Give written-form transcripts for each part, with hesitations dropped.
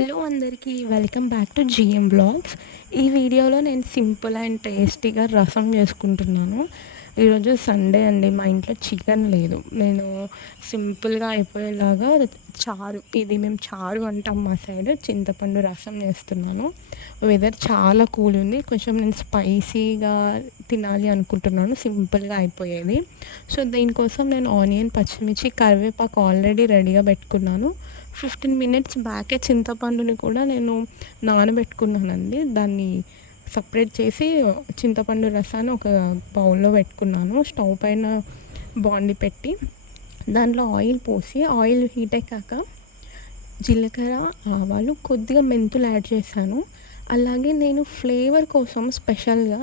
Hello అందరికీ welcome back to GM blogs. ఈ వీడియోలో నేను సింపుల్ అండ్ టేస్టీగా రసం చేసుకుంటున్నాను. ఈరోజు సండే అండి, మా ఇంట్లో చికెన్ లేదు. నేను సింపుల్గా అయిపోయేలాగా చారు, ఇది మేము చారు అంటాం మా సైడ్, చింతపండు రసం చేస్తున్నాను. వెదర్ చాలా కూల్ ఉంది, కొంచెం నేను స్పైసీగా తినాలి అనుకుంటున్నాను, సింపుల్గా అయిపోయేది. సో దీనికోసం నేను ఆనియన్, పచ్చిమిర్చి, కరివేపాకు ఆల్రెడీ రెడీగా పెట్టుకున్నాను. 15 మినిట్స్ బ్యాకే చింతపండుని కూడా నేను నానబెట్టుకున్నానండి. దాన్ని సపరేట్ చేసి చింతపండు రసాన్ని ఒక బౌల్లో పెట్టుకున్నాను. స్టవ్ పైన బాండి పెట్టి దాంట్లో ఆయిల్ పోసి, ఆయిల్ హీట్ అయ్యాక జీలకర్ర, ఆవాలు, కొద్దిగా మెంతులు యాడ్ చేశాను. అలాగే నేను ఫ్లేవర్ కోసం స్పెషల్గా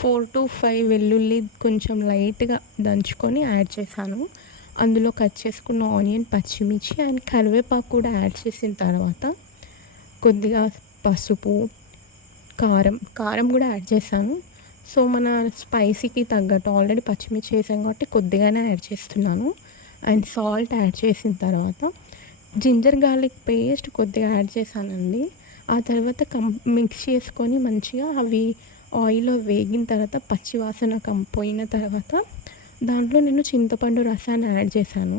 4 to 5 వెల్లుల్లి కొంచెం లైట్గా దంచుకొని యాడ్ చేశాను. అందులో కట్ చేసుకున్న ఆనియన్, పచ్చిమిర్చి అండ్ కరివేపాకు కూడా యాడ్ చేసిన తర్వాత కొద్దిగా పసుపు, కారం కూడా యాడ్ చేశాను. సో మన స్పైసీకి తగ్గట్టు ఆల్రెడీ పచ్చిమిర్చి వేసాం కాబట్టి కొద్దిగానే యాడ్ చేస్తున్నాను. అండ్ సాల్ట్ యాడ్ చేసిన తర్వాత జింజర్ గార్లిక్ పేస్ట్ కొద్దిగా యాడ్ చేశానండి. ఆ తర్వాత మిక్స్ చేసుకొని మంచిగా అవి ఆయిల్లో వేగిన తర్వాత పచ్చివాసన పోయిన తర్వాత దాంట్లో నేను చింతపండు రసాన్ని యాడ్ చేశాను.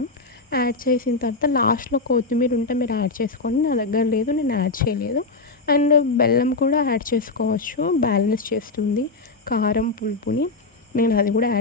యాడ్ చేసిన తర్వాత లాస్ట్లో కొత్తిమీర ఉంటే మీరు యాడ్ చేసుకోండి, నా దగ్గర లేదు, నేను యాడ్ చేయలేదు. అండ్ బెల్లం కూడా యాడ్ చేసుకోవచ్చు, బ్యాలెన్స్ చేస్తుంది కారం పులుపుని. నేను అది కూడా యాడ్